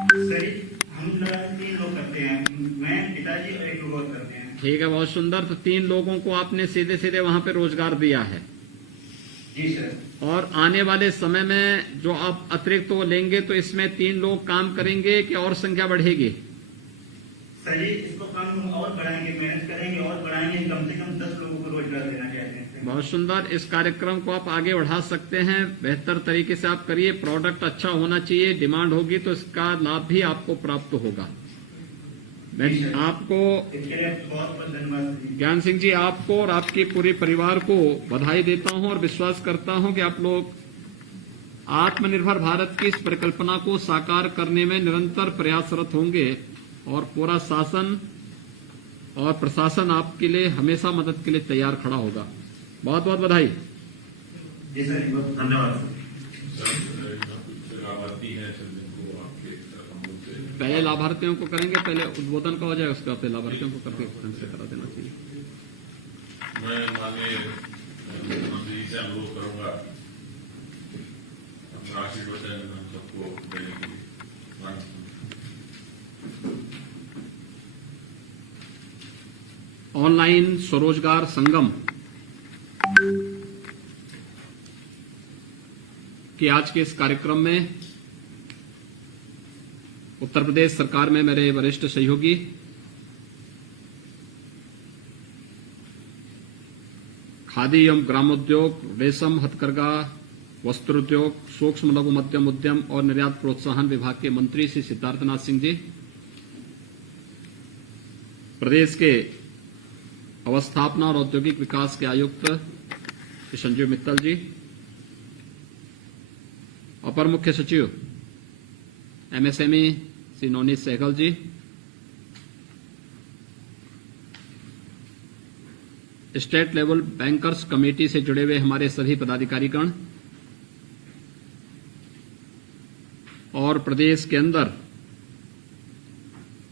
सर हम 3 लोग करते हैं, मैं, पिताजी और एक लोग और करते हैं। ठीक है, बहुत सुंदर। तो 3 लोगों को आपने सीधे सीधे वहां पे रोजगार दिया है। जी सर। और आने वाले समय में जो आप अतिरिक्त वो लेंगे तो इसमें 3 लोग काम करेंगे कि और संख्या बढ़ेगी? सर जी, इसको काम और बढ़ाएंगे, मेहनत करेंगे और बढ़ाएंगे, कम से कम 10 लोगों को रोजगार देना चाहते हैं। बहुत सुंदर। इस कार्यक्रम को आप आगे बढ़ा सकते हैं, बेहतर तरीके से आप करिए। प्रोडक्ट अच्छा होना चाहिए, डिमांड होगी तो इसका लाभ भी आपको प्राप्त होगा। मैं आपको, इसके लिए बहुत बहुत धन्यवाद। ज्ञान सिंह जी, आपको और आपके पूरे परिवार को बधाई देता हूं और विश्वास करता हूं कि आप लोग आत्मनिर्भर भारत की इस परिकल्पना को साकार करने में निरंतर प्रयासरत होंगे और पूरा शासन और प्रशासन आपके लिए हमेशा मदद के लिए तैयार खड़ा होगा। बहुत बहुत बधाई। जी सर, बहुत धन्यवाद सर। लाभार्थी है सर, जिनको आपके अमूल से पहले लाभार्थियों को करेंगे, पहले उद्बोधन का हो जाएगा, उसके बाद फिर लाभार्थियों को करके से करा देना चाहिए। मैं माननीय मुख्यमंत्री जी से अनुरोध करूंगा राशि वचन हम सबको देने के लिए। ऑनलाइन स्वरोजगार संगम कि आज के इस कार्यक्रम में उत्तर प्रदेश सरकार में मेरे वरिष्ठ सहयोगी खादी एवं ग्रामोद्योग, रेशम, हथकरघा, वस्त्रोद्योग, सूक्ष्म लघु मध्यम उद्यम और निर्यात प्रोत्साहन विभाग के मंत्री श्री सिद्धार्थनाथ सिंह जी, प्रदेश के अवस्थापना और औद्योगिक विकास के आयुक्त श्री संजीव मित्तल जी, अपर मुख्य सचिव एमएसएमई श्री नवनीत सहगल जी, स्टेट लेवल बैंकर्स कमेटी से जुड़े हुए हमारे सभी पदाधिकारीगण और प्रदेश के अंदर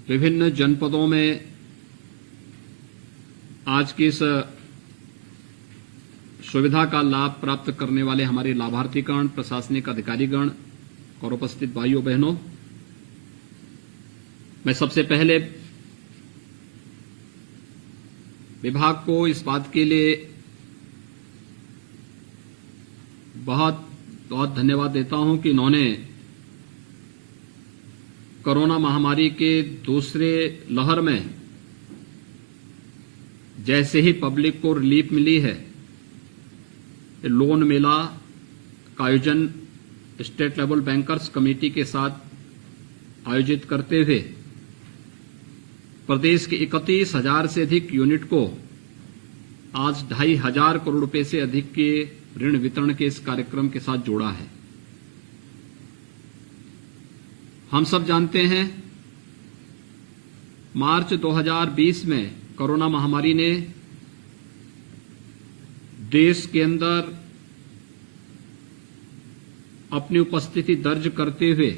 विभिन्न जनपदों में आज की इस सुविधा का लाभ प्राप्त करने वाले हमारे लाभार्थीगण, प्रशासनिक अधिकारीगण और उपस्थित भाइयों बहनों, मैं सबसे पहले विभाग को इस बात के लिए बहुत बहुत धन्यवाद देता हूं कि इन्होंने कोरोना महामारी के दूसरे लहर में जैसे ही पब्लिक को रिलीफ मिली है, लोन मेला का आयोजन स्टेट लेवल बैंकर्स कमेटी के साथ आयोजित करते हुए प्रदेश के 31,000 से अधिक यूनिट को आज 2,500 करोड़ रुपए से अधिक के ऋण वितरण के इस कार्यक्रम के साथ जोड़ा है। हम सब जानते हैं मार्च 2020 में कोरोना महामारी ने देश के अंदर अपनी उपस्थिति दर्ज करते हुए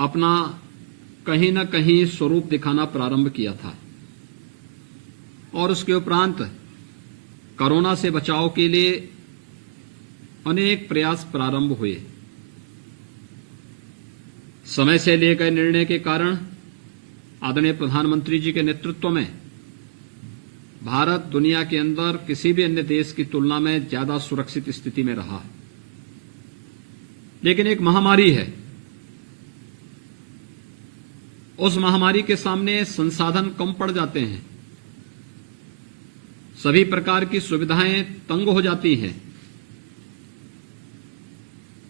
अपना कहीं न कहीं स्वरूप दिखाना प्रारंभ किया था और उसके उपरांत कोरोना से बचाव के लिए अनेक प्रयास प्रारंभ हुए। समय से लिए गए निर्णय के कारण आदरणीय प्रधानमंत्री जी के नेतृत्व में भारत दुनिया के अंदर किसी भी अन्य देश की तुलना में ज्यादा सुरक्षित स्थिति में रहा। लेकिन एक महामारी है। उस महामारी के सामने संसाधन कम पड़ जाते हैं, सभी प्रकार की सुविधाएं तंग हो जाती हैं,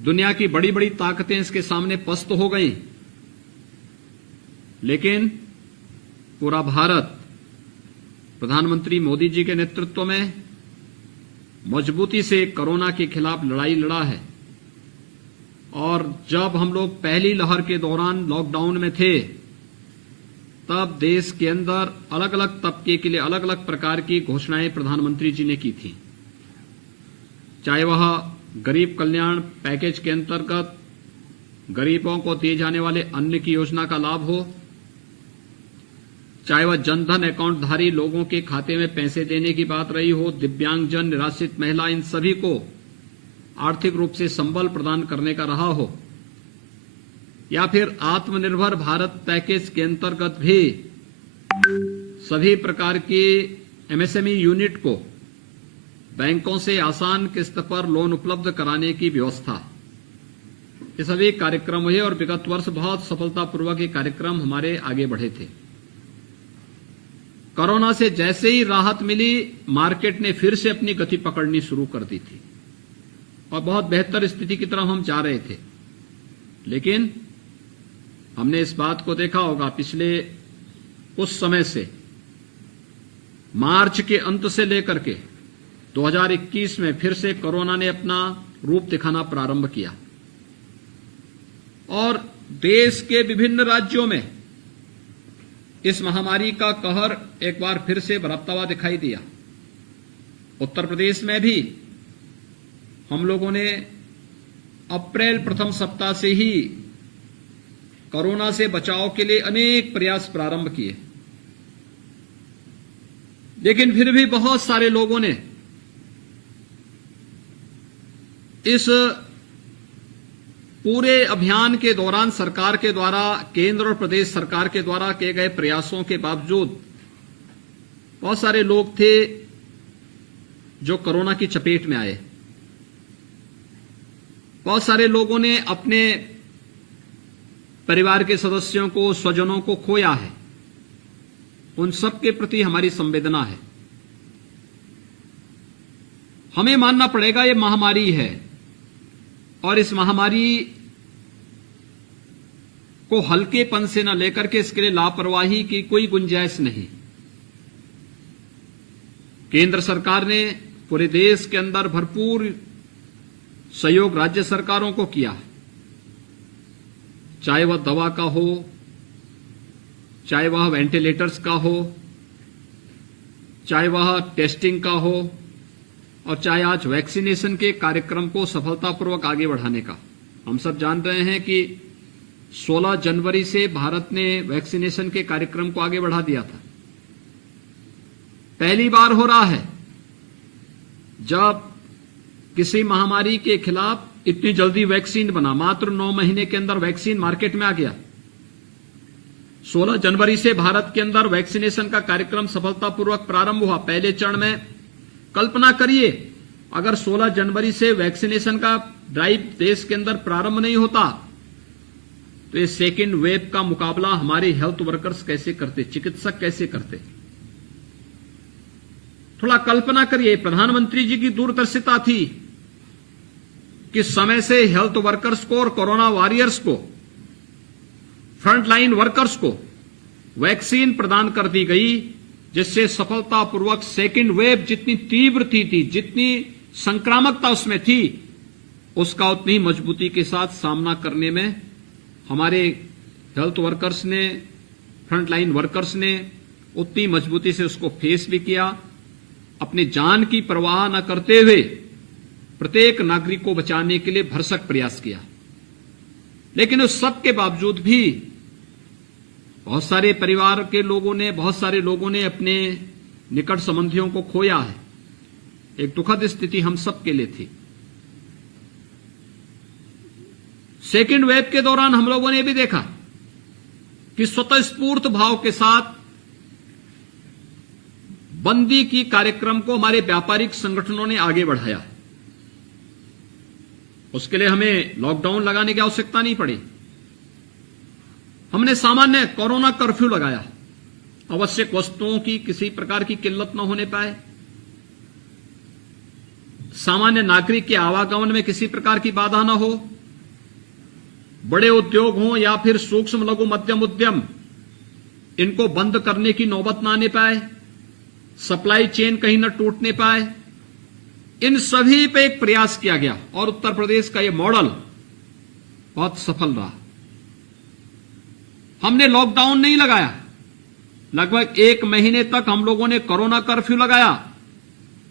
दुनिया की बड़ी बड़ी ताकतें इसके सामने पस्त हो गई। लेकिन पूरा भारत प्रधानमंत्री मोदी जी के नेतृत्व में मजबूती से कोरोना के खिलाफ लड़ाई लड़ा है। और जब हम लोग पहली लहर के दौरान लॉकडाउन में थे, तब देश के अंदर अलग अलग तबके के लिए अलग अलग प्रकार की घोषणाएं प्रधानमंत्री जी ने की थी। चाहे वह गरीब कल्याण पैकेज के अंतर्गत गरीबों को दिए जाने वाले अन्न की योजना का लाभ हो, चाहे वह जनधन अकाउंटधारी लोगों के खाते में पैसे देने की बात रही हो, दिव्यांगजन, निराश्रित महिला, इन सभी को आर्थिक रूप से संबल प्रदान करने का रहा हो, या फिर आत्मनिर्भर भारत पैकेज के अंतर्गत भी सभी प्रकार की एमएसएमई यूनिट को बैंकों से आसान किस्त पर लोन उपलब्ध कराने की व्यवस्था, ये सभी कार्यक्रम हुए और विगत वर्ष बहुत सफलतापूर्वक ये कार्यक्रम हमारे आगे बढ़े थे। कोरोना से जैसे ही राहत मिली, मार्केट ने फिर से अपनी गति पकड़नी शुरू कर दी थी और बहुत बेहतर स्थिति की तरफ हम जा रहे थे। लेकिन हमने इस बात को देखा होगा, पिछले कुछ समय से, मार्च के अंत से लेकर के 2021 में फिर से कोरोना ने अपना रूप दिखाना प्रारंभ किया और देश के विभिन्न राज्यों में इस महामारी का कहर एक बार फिर से बरतता हुआ दिखाई दिया। उत्तर प्रदेश में भी हम लोगों ने अप्रैल प्रथम सप्ताह से ही कोरोना से बचाव के लिए अनेक प्रयास प्रारंभ किए, लेकिन फिर भी बहुत सारे लोगों ने इस पूरे अभियान के दौरान सरकार के द्वारा, केंद्र और प्रदेश सरकार के द्वारा किए गए प्रयासों के बावजूद बहुत सारे लोग थे जो कोरोना की चपेट में आए। बहुत सारे लोगों ने अपने परिवार के सदस्यों को, स्वजनों को खोया है। उन सब के प्रति हमारी संवेदना है। हमें मानना पड़ेगा ये महामारी है और इस महामारी को हल्केपन से न लेकर के इसके लिए लापरवाही की कोई गुंजाइश नहीं। केंद्र सरकार ने पूरे देश के अंदर भरपूर सहयोग राज्य सरकारों को किया, चाहे वह दवा का हो, चाहे वह वेंटिलेटर्स का हो, चाहे वह टेस्टिंग का हो और चाहे आज वैक्सीनेशन के कार्यक्रम को सफलतापूर्वक आगे बढ़ाने का। हम सब जान रहे हैं कि 16 जनवरी से भारत ने वैक्सीनेशन के कार्यक्रम को आगे बढ़ा दिया था। पहली बार हो रहा है जब किसी महामारी के खिलाफ इतनी जल्दी वैक्सीन बना। मात्र 9 महीने के अंदर वैक्सीन मार्केट में आ गया। 16 जनवरी से भारत के अंदर वैक्सीनेशन का कार्यक्रम सफलतापूर्वक प्रारंभ हुआ। पहले चरण में कल्पना करिए, अगर 16 जनवरी से वैक्सीनेशन का ड्राइव देश के अंदर प्रारंभ नहीं होता तो ये सेकेंड वेव का मुकाबला हमारे हेल्थ वर्कर्स कैसे करते, चिकित्सक कैसे करते। थोड़ा कल्पना करिए, प्रधानमंत्री जी की दूरदर्शिता थी कि समय से हेल्थ वर्कर्स को और कोरोना वॉरियर्स को, फ्रंटलाइन वर्कर्स को वैक्सीन प्रदान कर दी गई, जिससे सफलतापूर्वक सेकेंड वेव जितनी तीव्र थी, जितनी संक्रामकता उसमें थी, उसका उतनी मजबूती के साथ सामना करने में हमारे हेल्थ वर्कर्स ने, फ्रंटलाइन वर्कर्स ने उतनी मजबूती से उसको फेस भी किया। अपनी जान की परवाह न करते हुए प्रत्येक नागरिक को बचाने के लिए भरसक प्रयास किया। लेकिन उस सब के बावजूद भी बहुत सारे परिवार के लोगों ने, बहुत सारे लोगों ने अपने निकट संबंधियों को खोया है। एक दुखद स्थिति हम सब के लिए थी। सेकेंड वेव के दौरान हम लोगों ने भी देखा कि स्वतःस्फूर्त भाव के साथ बंदी की कार्यक्रम को हमारे व्यापारिक संगठनों ने आगे बढ़ाया। उसके लिए हमें लॉकडाउन लगाने की आवश्यकता नहीं पड़ी। हमने सामान्य कोरोना कर्फ्यू लगाया, आवश्यक वस्तुओं की किसी प्रकार की किल्लत न होने पाए, सामान्य नागरिक के आवागमन में किसी प्रकार की बाधा न हो, बड़े उद्योग हों या फिर सूक्ष्म लघु मध्यम उद्यम, इनको बंद करने की नौबत न आने पाए, सप्लाई चेन कहीं न टूटने पाए। इन सभी पे एक प्रयास किया गया और उत्तर प्रदेश का यह मॉडल बहुत सफल रहा। हमने लॉकडाउन नहीं लगाया, लगभग 1 महीने तक हम लोगों ने कोरोना कर्फ्यू लगाया।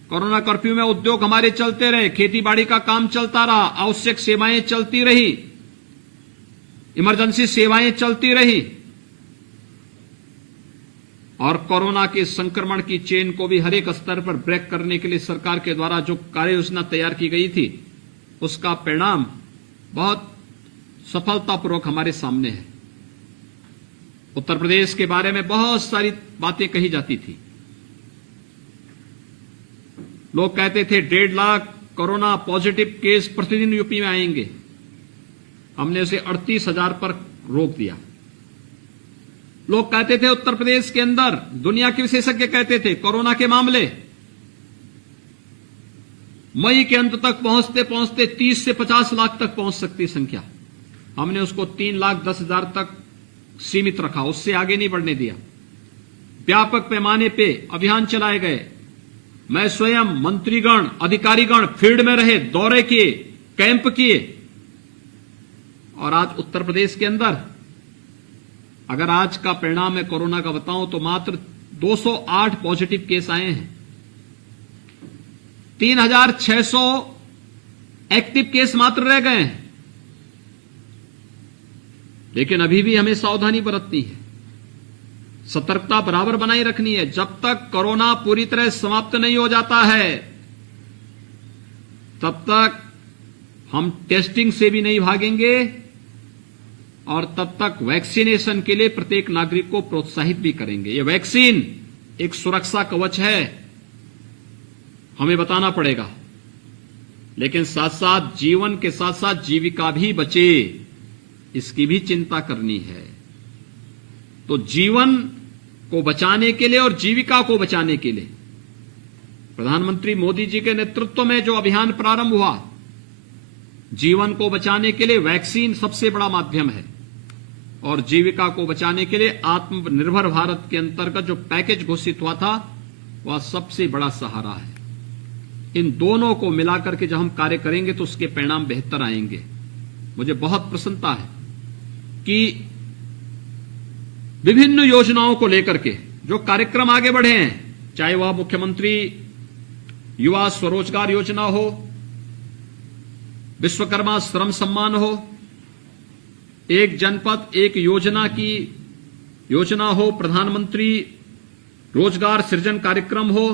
कोरोना कर्फ्यू में उद्योग हमारे चलते रहे, खेती बाड़ी का काम चलता रहा, आवश्यक सेवाएं चलती रही, इमरजेंसी सेवाएं चलती रही और कोरोना के संक्रमण की चेन को भी हर एक स्तर पर ब्रेक करने के लिए सरकार के द्वारा जो कार्य योजना तैयार की गई थी, उसका परिणाम बहुत सफलतापूर्वक हमारे सामने है। उत्तर प्रदेश के बारे में बहुत सारी बातें कही जाती थी। लोग कहते थे 1.5 लाख कोरोना पॉजिटिव केस प्रतिदिन यूपी में आएंगे। हमने उसे 38,000 पर रोक दिया। लोग कहते थे उत्तर प्रदेश के अंदर, दुनिया के विशेषज्ञ कहते थे कोरोना के मामले मई के अंत तक पहुंचते पहुंचते 30 से 50 लाख तक पहुंच सकती संख्या। हमने उसको 3,10,000 तक सीमित रखा, उससे आगे नहीं बढ़ने दिया। व्यापक पैमाने पे अभियान चलाए गए। मैं स्वयं, मंत्रीगण, अधिकारीगण फील्ड में रहे, दौरे किए, कैंप किए और आज उत्तर प्रदेश के अंदर अगर आज का परिणाम मैं कोरोना का बताऊं तो मात्र 208 पॉजिटिव केस आए हैं। 3,600 एक्टिव केस मात्र रह गए हैं। लेकिन अभी भी हमें सावधानी बरतनी है, सतर्कता बराबर बनाए रखनी है। जब तक कोरोना पूरी तरह समाप्त नहीं हो जाता है तब तक हम टेस्टिंग से भी नहीं भागेंगे और तब तक वैक्सीनेशन के लिए प्रत्येक नागरिक को प्रोत्साहित भी करेंगे। यह वैक्सीन एक सुरक्षा कवच है, हमें बताना पड़ेगा, लेकिन साथ साथ जीवन के साथ साथ जीविका भी बचे, इसकी भी चिंता करनी है। तो जीवन को बचाने के लिए और जीविका को बचाने के लिए प्रधानमंत्री मोदी जी के नेतृत्व में जो अभियान प्रारंभ हुआ, जीवन को बचाने के लिए वैक्सीन सबसे बड़ा माध्यम है और जीविका को बचाने के लिए आत्मनिर्भर भारत के अंतर्गत जो पैकेज घोषित हुआ था वह सबसे बड़ा सहारा है। इन दोनों को मिलाकर के जब हम कार्य करेंगे तो उसके परिणाम बेहतर आएंगे। मुझे बहुत प्रसन्नता है कि विभिन्न योजनाओं को लेकर के जो कार्यक्रम आगे बढ़े हैं, चाहे वह मुख्यमंत्री युवा स्वरोजगार योजना हो, विश्वकर्मा श्रम सम्मान हो, एक जनपद एक योजना की योजना हो, प्रधानमंत्री रोजगार सृजन कार्यक्रम हो,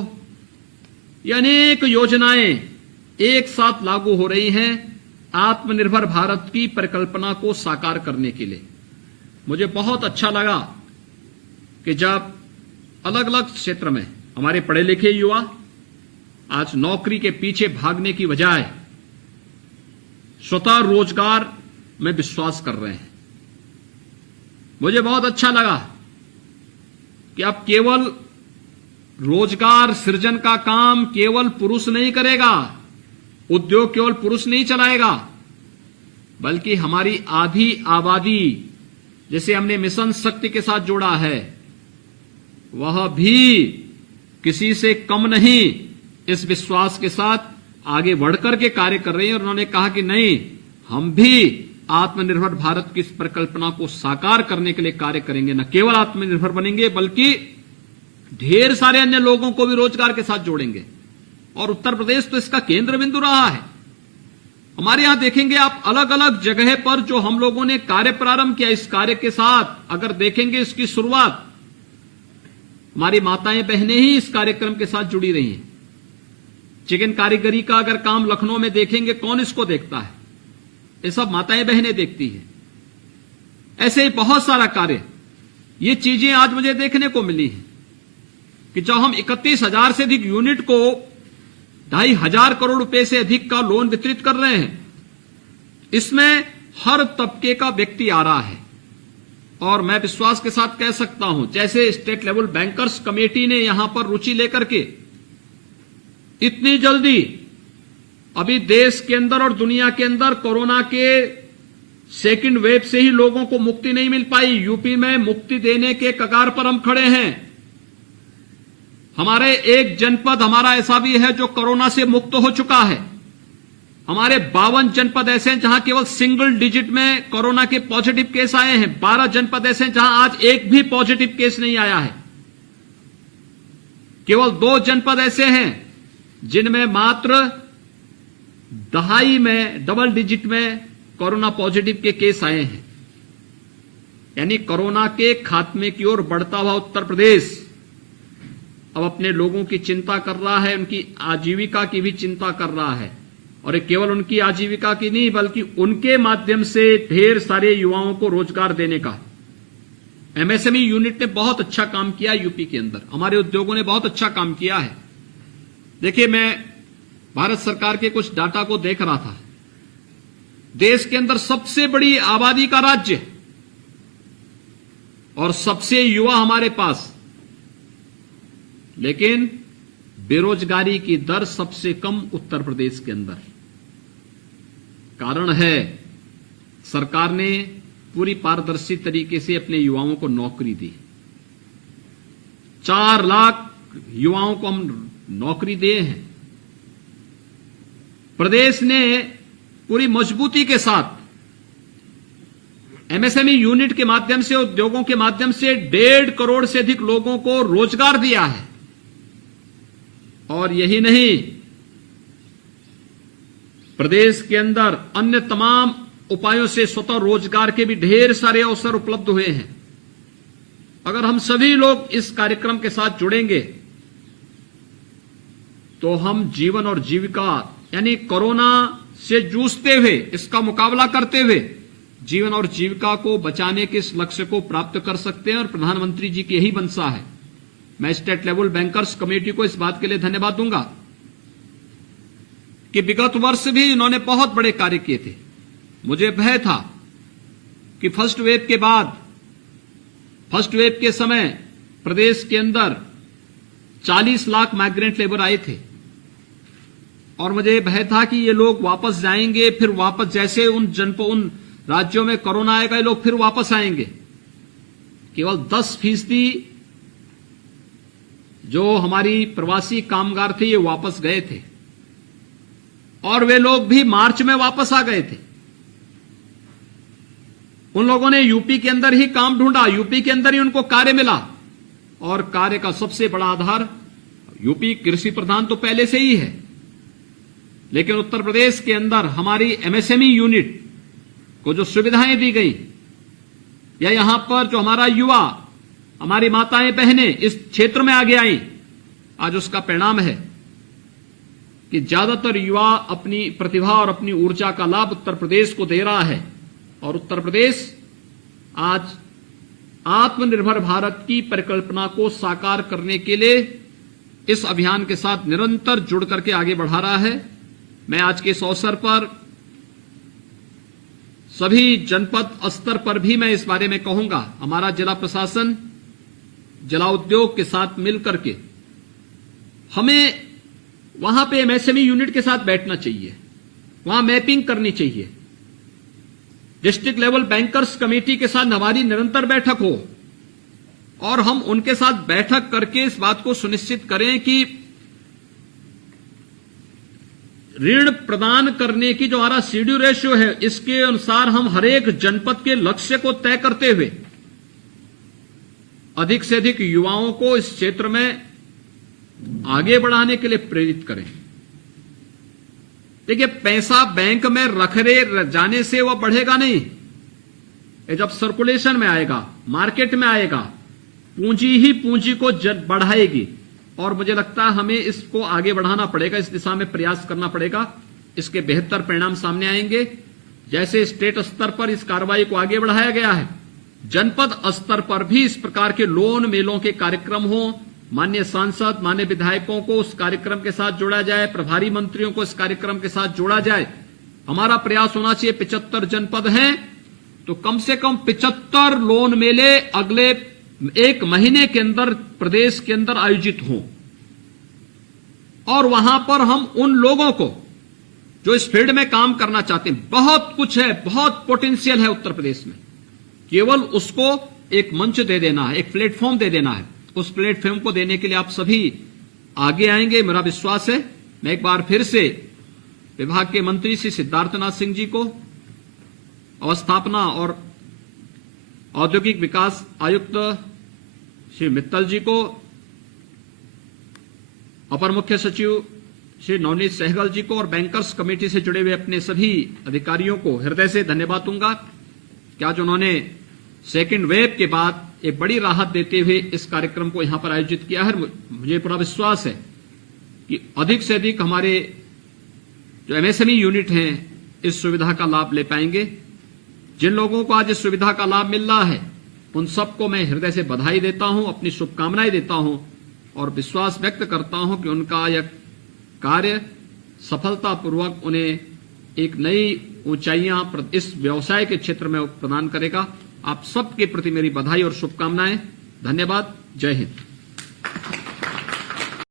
ये अनेक योजनाएं एक साथ लागू हो रही हैं आत्मनिर्भर भारत की परिकल्पना को साकार करने के लिए। मुझे बहुत अच्छा लगा कि जब अलग अलग क्षेत्र में हमारे पढ़े लिखे युवा आज नौकरी के पीछे भागने की बजाय स्वतः रोजगार में विश्वास कर रहे हैं। मुझे बहुत अच्छा लगा कि अब केवल रोजगार सृजन का काम केवल पुरुष नहीं करेगा, उद्योग केवल पुरुष नहीं चलाएगा, बल्कि हमारी आधी आबादी जिसे हमने मिशन शक्ति के साथ जोड़ा है वह भी किसी से कम नहीं, इस विश्वास के साथ आगे बढ़कर के कार्य कर रही है। और उन्होंने कहा कि नहीं, हम भी आत्मनिर्भर भारत की इस परिकल्पना को साकार करने के लिए कार्य करेंगे। न केवल आत्मनिर्भर बनेंगे बल्कि ढेर सारे अन्य लोगों को भी रोजगार के साथ जोड़ेंगे। और उत्तर प्रदेश तो इसका केंद्र बिंदु रहा है। हमारे यहां देखेंगे आप अलग अलग जगह पर जो हम लोगों ने कार्य प्रारंभ किया, इस कार्य के साथ अगर देखेंगे इसकी शुरुआत हमारी माताएं बहनें ही इस कार्यक्रम के साथ जुड़ी रही हैं। चिकन कारीगरी का अगर काम लखनऊ में देखेंगे, कौन इसको देखता है? ये सब माताएं बहनें देखती हैं। ऐसे ही बहुत सारा कार्य, ये चीजें आज मुझे देखने को मिली हैं कि जब हम 31,000 से अधिक यूनिट को 2,500 करोड़ रुपए से अधिक का लोन वितरित कर रहे हैं इसमें हर तबके का व्यक्ति आ रहा है और मैं विश्वास के साथ कह सकता हूं, जैसे स्टेट लेवल बैंकर्स कमेटी ने यहां पर रुचि लेकर के इतनी जल्दी अभी देश के अंदर और दुनिया के अंदर कोरोना के सेकंड वेव से ही लोगों को मुक्ति नहीं मिल पाई। यूपी में मुक्ति देने के कगार पर हम खड़े हैं। हमारे एक जनपद हमारा ऐसा भी है जो कोरोना से मुक्त हो चुका है। हमारे 52 जनपद ऐसे हैं जहां केवल सिंगल डिजिट में कोरोना के पॉजिटिव केस आए हैं। 12 जनपद ऐसे हैं जहां आज एक भी पॉजिटिव केस नहीं आया है। केवल 2 जनपद ऐसे हैं जिनमें मात्र दहाई में डबल डिजिट में कोरोना पॉजिटिव के केस आए हैं। यानी कोरोना के खात्मे की ओर बढ़ता हुआ उत्तर प्रदेश अब अपने लोगों की चिंता कर रहा है, उनकी आजीविका की भी चिंता कर रहा है। और ये केवल उनकी आजीविका की नहीं बल्कि उनके माध्यम से ढेर सारे युवाओं को रोजगार देने का। एमएसएमई यूनिट ने बहुत अच्छा काम किया यूपी के अंदर, हमारे उद्योगों ने बहुत अच्छा काम किया है। देखिए, मैं भारत सरकार के कुछ डाटा को देख रहा था। देश के अंदर सबसे बड़ी आबादी का राज्य और सबसे युवा हमारे पास, लेकिन बेरोजगारी की दर सबसे कम उत्तर प्रदेश के अंदर। कारण है सरकार ने पूरी पारदर्शी तरीके से अपने युवाओं को नौकरी दी। 4 लाख युवाओं को हम नौकरी दिए हैं। प्रदेश ने पूरी मजबूती के साथ एमएसएमई यूनिट के माध्यम से, उद्योगों के माध्यम से 1.5 करोड़ से अधिक लोगों को रोजगार दिया है। और यही नहीं, प्रदेश के अंदर अन्य तमाम उपायों से स्वतः रोजगार के भी ढेर सारे अवसर उपलब्ध हुए हैं। अगर हम सभी लोग इस कार्यक्रम के साथ जुड़ेंगे तो हम जीवन और जीविका यानी कोरोना से जूझते हुए, इसका मुकाबला करते हुए जीवन और जीविका को बचाने के इस लक्ष्य को प्राप्त कर सकते हैं। और प्रधानमंत्री जी की यही मंशा है। मैं स्टेट लेवल बैंकर्स कमेटी को इस बात के लिए धन्यवाद दूंगा कि विगत वर्ष भी इन्होंने बहुत बड़े कार्य किए थे। मुझे भय था कि फर्स्ट वेव के बाद, फर्स्ट वेव के समय प्रदेश के अंदर 40 लाख माइग्रेंट लेबर आए थे और मुझे भय था कि ये लोग वापस जाएंगे, फिर वापस जैसे उन राज्यों में कोरोना आएगा ये लोग फिर वापस आएंगे। केवल 10% जो हमारी प्रवासी कामगार थे ये वापस गए थे और वे लोग भी मार्च में वापस आ गए थे। उन लोगों ने यूपी के अंदर ही काम ढूंढा, यूपी के अंदर ही उनको कार्य मिला और कार्य का सबसे बड़ा आधार, यूपी कृषि प्रधान तो पहले से ही है, लेकिन उत्तर प्रदेश के अंदर हमारी एमएसएमई यूनिट को जो सुविधाएं दी गई या यहां पर जो हमारा युवा, हमारी माताएं बहनें इस क्षेत्र में आगे आई, आज उसका परिणाम है कि ज्यादातर युवा अपनी प्रतिभा और अपनी ऊर्जा का लाभ उत्तर प्रदेश को दे रहा है। और उत्तर प्रदेश आज आत्मनिर्भर भारत की परिकल्पना को साकार करने के लिए इस अभियान के साथ निरंतर जुड़ करके आगे बढ़ा रहा है। मैं आज के इस अवसर पर सभी जनपद स्तर पर भी मैं इस बारे में कहूंगा, हमारा जिला प्रशासन, जिला उद्योग के साथ मिलकर के हमें वहां पे एमएसएमई यूनिट के साथ बैठना चाहिए, वहां मैपिंग करनी चाहिए। डिस्ट्रिक्ट लेवल बैंकर्स कमेटी के साथ हमारी निरंतर बैठक हो और हम उनके साथ बैठक करके इस बात को सुनिश्चित करें कि ऋण प्रदान करने की जो हमारा सीडी रेशियो है, इसके अनुसार हम हरेक जनपद के लक्ष्य को तय करते हुए अधिक से अधिक युवाओं को इस क्षेत्र में आगे बढ़ाने के लिए प्रेरित करें। देखिए, पैसा बैंक में रखे जाने से वह बढ़ेगा नहीं। ये जब सर्कुलेशन में आएगा, मार्केट में आएगा, पूंजी ही पूंजी को बढ़ाएगी और मुझे लगता है हमें इसको आगे बढ़ाना पड़ेगा, इस दिशा में प्रयास करना पड़ेगा। इसके बेहतर परिणाम सामने आएंगे। जैसे स्टेट स्तर पर इस कार्रवाई को आगे बढ़ाया गया है, जनपद स्तर पर भी इस प्रकार के लोन मेलों के कार्यक्रम हो। माननीय सांसद, माननीय विधायकों को उस कार्यक्रम के साथ जोड़ा जाए, प्रभारी मंत्रियों को इस कार्यक्रम के साथ जोड़ा जाए हमारा प्रयास होना चाहिए 75 जनपद हैं तो कम से कम 75 लोन मेले अगले 1 महीने के अंदर प्रदेश के अंदर आयोजित हों और वहां पर हम उन लोगों को जो इस फील्ड में काम करना चाहते हैं, बहुत कुछ है, बहुत पोटेंशियल है उत्तर प्रदेश में, केवल उसको एक मंच दे देना है, एक प्लेटफॉर्म दे देना है। उस प्लेटफॉर्म को देने के लिए आप सभी आगे आएंगे, मेरा विश्वास है। मैं एक बार फिर से विभाग के मंत्री श्री सिद्धार्थनाथ सिंह जी को, अवस्थापना और औद्योगिक विकास आयुक्त श्री मित्तल जी को, अपर मुख्य सचिव श्री नवनीत सहगल जी को और बैंकर्स कमेटी से जुड़े हुए अपने सभी अधिकारियों को हृदय से धन्यवाद दूंगा कि आज उन्होंने सेकेंड वेव के बाद एक बड़ी राहत देते हुए इस कार्यक्रम को यहां पर आयोजित किया है। मुझे पूरा विश्वास है कि अधिक से अधिक हमारे जो एमएसएमई यूनिट हैं इस सुविधा का लाभ ले पाएंगे। जिन लोगों को आज इस सुविधा का लाभ मिल रहा है उन सबको मैं हृदय से बधाई देता हूं, अपनी शुभकामनाएं देता हूं और विश्वास व्यक्त करता हूं कि उनका यह कार्य सफलतापूर्वक उन्हें एक नई ऊंचाइयां इस व्यवसाय के क्षेत्र में प्रदान करेगा। आप सबके प्रति मेरी बधाई और शुभकामनाएं। धन्यवाद। जय हिंद।